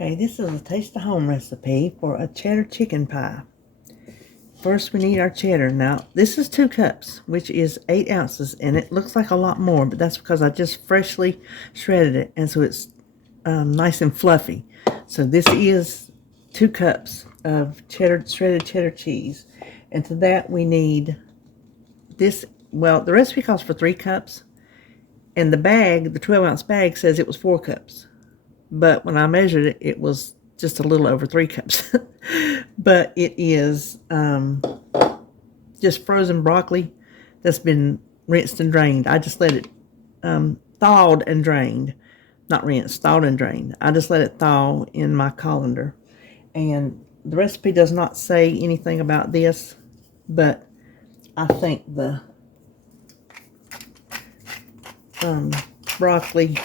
Okay, this is a taste of home recipe for a cheddar chicken pie. First, we need our cheddar. Now, this is 2 cups, which is 8 ounces, and it looks like a lot more, but that's because I just freshly shredded it, and so it's nice and fluffy. So this is 2 cups of shredded cheddar cheese, and to that we need this. Well, the recipe calls for 3 cups, and the bag, the 12-ounce bag, says it was 4 cups. But when I measured it, it was just a little over 3 cups. But it is just frozen broccoli that's been rinsed and drained. I just let it thawed and drained. Not rinsed, thawed and drained. I just let it thaw in my colander. And the recipe does not say anything about this, but I think the broccoli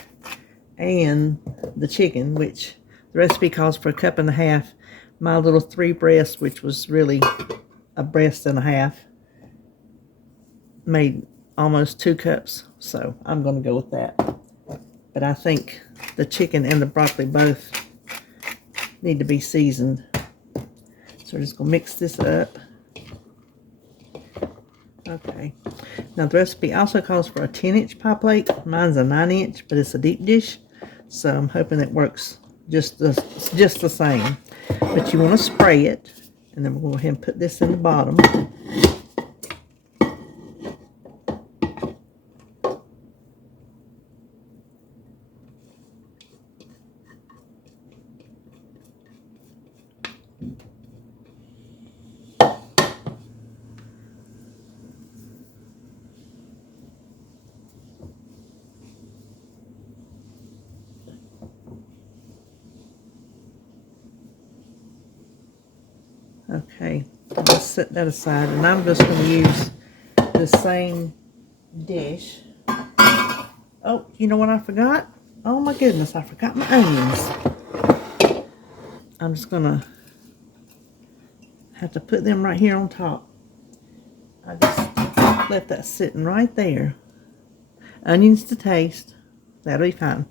and the chicken, which the recipe calls for 1.5 cups, my little 3 breasts, which was really a breast and a half, made almost 2 cups, so I'm going to go with that. But I think the chicken and the broccoli both need to be seasoned. So we're just going to mix this up. Okay. Now the recipe also calls for a 10-inch pie plate. Mine's a 9-inch, but it's a deep dish, so I'm hoping it works just the same. But you want to spray it, and then we'll go ahead and put this in the bottom. Okay, let's set that aside, and I'm just going to use the same dish. Oh, you know what I forgot? Oh my goodness, I forgot my onions. I'm just going to have to put them right here on top. I just let that sitting right there. Onions to taste. That'll be fine.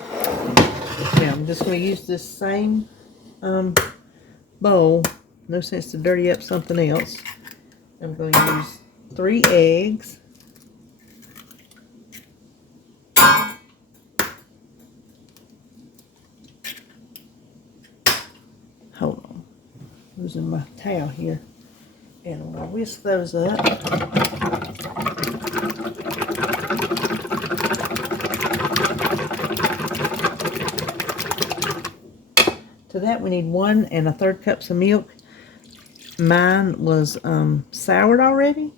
Now I'm just going to use this same bowl. No sense to dirty up something else. I'm going to use 3 eggs. Hold on. Losing my towel here. And I'm going to whisk those up. To that we need 1 1/3 cups of milk. Mine was soured already,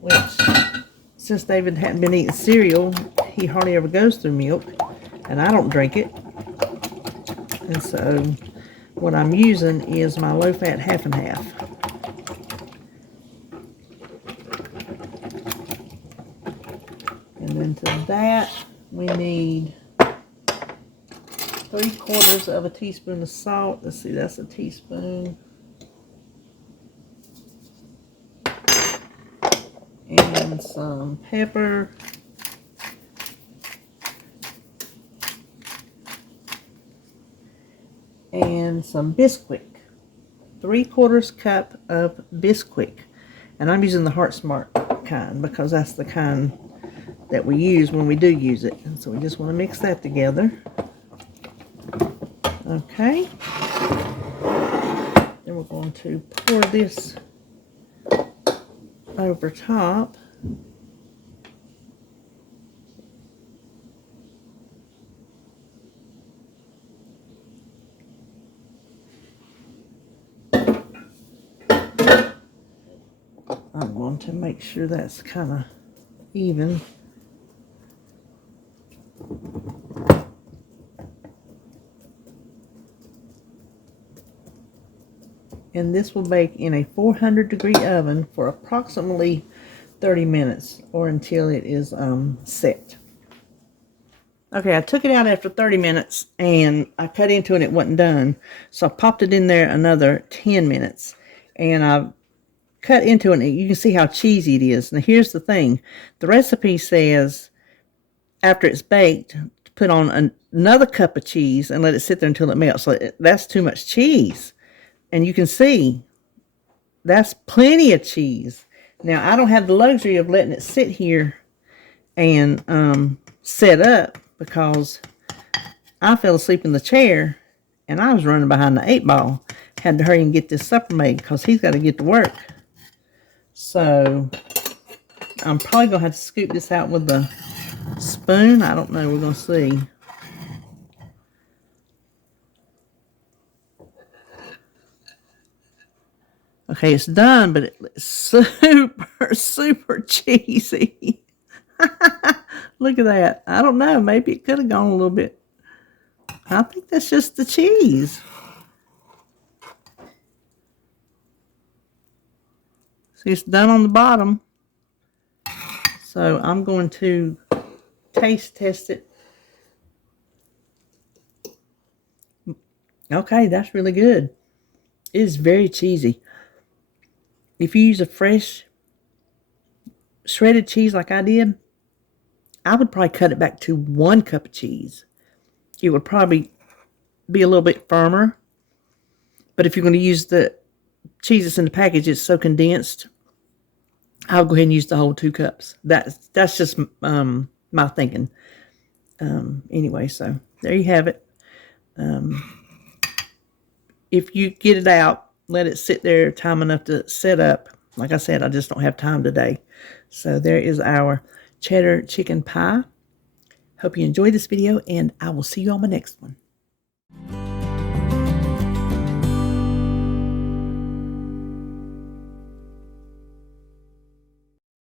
which since David hadn't been eating cereal, he hardly ever goes through milk, and I don't drink it. And so what I'm using is my low-fat half and half. And then to that we need 3/4 of a teaspoon of salt. Let's see, that's a teaspoon. And some pepper. And some Bisquick. 3/4 cup of Bisquick. And I'm using the Heart Smart kind because that's the kind that we use when we do use it. And so we just want to mix that together. Okay. Then we're going to pour this over top. I'm going to make sure that's kind of even. And this will bake in a 400-degree oven for approximately 30 minutes or until it is set. Okay, I took it out after 30 minutes and I cut into it and it wasn't done. So I popped it in there another 10 minutes and I cut into it and you can see how cheesy it is. Now here's the thing. The recipe says after it's baked, put on another cup of cheese and let it sit there until it melts. So that's too much cheese. And you can see that's plenty of cheese. Now, I don't have the luxury of letting it sit here and set up because I fell asleep in the chair and I was running behind the 8-ball. Had to hurry and get this supper made because he's got to get to work. So I'm probably going to have to scoop this out with the spoon. I don't know. We're going to see. Okay, it's done, but it's super, super cheesy. Look at that. I don't know. Maybe it could have gone a little bit. I think that's just the cheese. See, it's done on the bottom. So I'm going to taste test it. Okay, that's really good. It is very cheesy. If you use a fresh shredded cheese like I did, I would probably cut it back to 1 cup of cheese. It would probably be a little bit firmer. But if you're going to use the cheese that's in the package, it's so condensed, I'll go ahead and use the whole 2 cups. That's just my thinking. Anyway, so there you have it. If you get it out, let it sit there time enough to set up. Like I said, I just don't have time today. So there is our cheddar chicken pie. Hope you enjoyed this video, and I will see you on my next one.